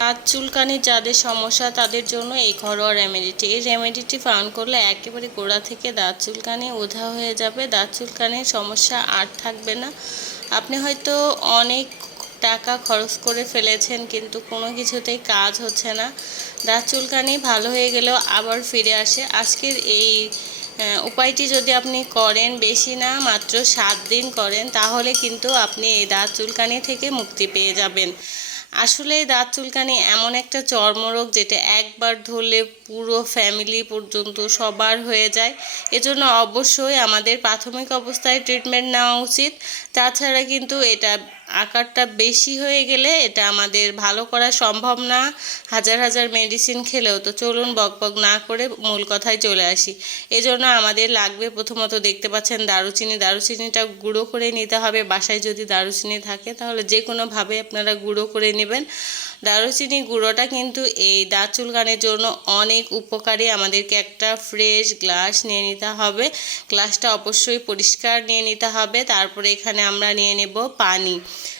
দাঁত চুলকানি যাদের সমস্যা, তাদের জন্য এই ঘরোয়া রেমেডিটি এই রেমেডিটি পালন করলে একেবারে গোড়া থেকে দাঁত চুলকানি উধা হয়ে যাবে। দাঁত চুলকানির সমস্যা আর থাকবে না। আপনি হয়তো অনেক টাকা খরচ করে ফেলেছেন, কিন্তু কোনো কিছুতেই কাজ হচ্ছে না। দাঁত চুলকানি ভালো হয়ে গেলেও আবার ফিরে আসে। আজকের এই উপায়টি যদি আপনি করেন বেশি না, মাত্র সাত দিন করেন, তাহলে কিন্তু আপনি এই দাঁত চুলকানি থেকে মুক্তি পেয়ে যাবেন। আসলে দাঁত চুলকানি এমন একটা চর্মরোগ যেটা একবার ধরলে পুরো ফ্যামিলি পর্যন্ত সবার হয়ে যায়। এজন্য অবশ্যই আমাদের প্রাথমিক অবস্থায় ট্রিটমেন্ট নেওয়া উচিত। তাছাড়া কিন্তু এটা আকারটা বেশি হয়ে গেলে এটা আমাদের ভালো করা সম্ভব না। হাজার হাজার মেডিসিন খেলেও তো চলুন বকবক না করে মূল কথায় চলে আসি। এজন্য আমাদের লাগবে প্রথমত দেখতে পাচ্ছেন দারুচিনি। দারুচিনিটা গুঁড়ো করে নিতে হবে। বাসায় যদি দারুচিনি থাকে তাহলে যে কোনোভাবে আপনারা গুঁড়ো করে নেবেন। দারুচিনি গুঁড়োটা কিন্তু এই দাঁত চুলকানের জন্য অনেক উপকারী। আমাদেরকে একটা ফ্রেশ গ্লাস নিয়ে নিতে হবে। গ্লাসটা অবশ্যই পরিষ্কার নিয়ে নিতে হবে। তারপরে এখানে আমরা নিয়ে নেব পানি।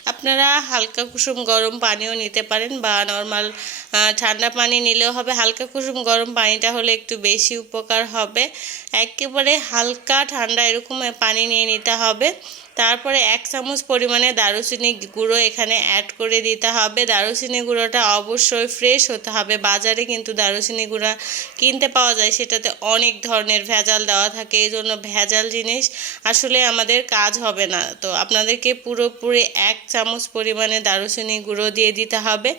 আপনারা হালকা কুসুম গরম পানিও নিতে পারেন বা নর্মাল ঠান্ডা পানি নিলেও হবে। হালকা কুসুম গরম পানিটা হলে একটু বেশি উপকার হবে। একেবারে হালকা ঠান্ডা এরকম পানি নিয়ে নিতে হবে। তারপরে এক চামচ পরিমাণে দারুচিনি গুঁড়ো এখানে অ্যাড করে দিতে হবে। দারুচিনি গুঁড়োটা অবশ্যই ফ্রেশ হতে হবে। বাজারে কিন্তু দারুচিনি গুঁড়া কিনতে পাওয়া যায়, সেটাতে অনেক ধরনের ভেজাল দেওয়া থাকে। এই জন্য ভেজাল জিনিস আসলে আমাদের কাজ হবে না। তো আপনাদেরকে পুরোপুরি এক চামচ পরিমাণে দারুচিনি গুঁড়ো দিয়ে দিতে হবে।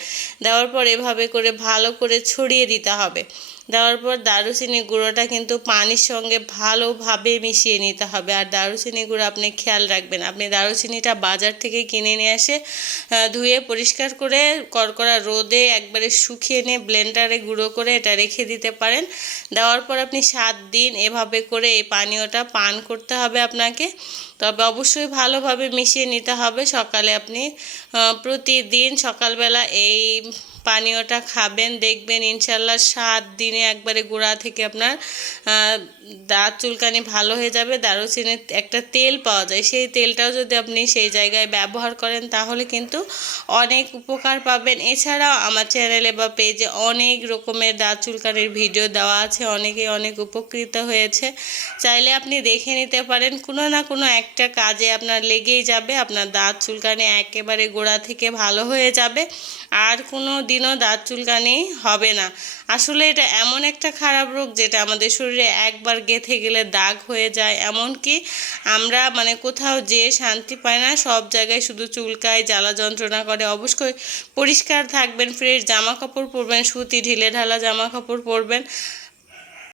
দেওয়ার পর এভাবে করে ভালো করে ছড়িয়ে দিতে হবে। দেওয়ার পর দারুচিনি গুঁড়োটা কিন্তু পানির সঙ্গে ভালোভাবে মিশিয়ে নিতে হবে। আর দারুচিনি গুঁড়ো আপনি খেয়াল রাখবেন, আপনি দারুচিনিটা বাজার থেকে কিনে নিয়ে এসে ধুয়ে পরিষ্কার করে কড়কড়া রোদে একবারে শুকিয়ে নিয়ে ব্লেন্ডারে গুঁড়ো করে এটা রেখে দিতে পারেন। দেওয়ার পর আপনি সাত দিন এভাবে করে এই পানীয়টা পান করতে হবে আপনাকে। তবে অবশ্যই ভালোভাবে মিশিয়ে নিতে হবে। সকালে আপনি প্রতিদিন সকালবেলা এই পানীয়টা খাবেন, দেখবেন ইনশাল্লাহ সাত দিনে একবারে গোড়া থেকে আপনার দাঁত চুলকানি ভালো হয়ে যাবে, দারুচিনির একটা তেল পাওয়া যায়। সেই তেলটাও যদি আপনি সেই জায়গায় ব্যবহার করেন, তাহলে কিন্তু অনেক উপকার পাবেন। এছাড়াও আমার চ্যানেলে বা পেজে অনেক রকমের দাঁত চুলকানির ভিডিও দেওয়া আছে, অনেকেই অনেক উপকৃত হয়েছে। চাইলে আপনি দেখে নিতে পারেন, কোনো না কোনো একটা কাজে আপনার লেগেই যাবে, আপনার দাঁত চুলকানি একেবারে গোড়া থেকে ভালো হয়ে যাবে, আর কোনো দিনও দাঁত চুলকানি হবে না। আসলে এটা এমন একটা খারাপ রোগ যেটা আমাদের শরীরে একবার গেঁথে গেলে দাগ হয়ে যায়। এমনকি আমরা মানে কোথাও যেয়ে শান্তি পায় না, সব জায়গায় শুধু চুলকায়, জ্বালা যন্ত্রণা করে অবশ্যই পরিষ্কার থাকবেন, ফ্রেশ জামা কাপড় পরবেন, সুতি ঢিলে ঢালা জামা কাপড় পরবেন।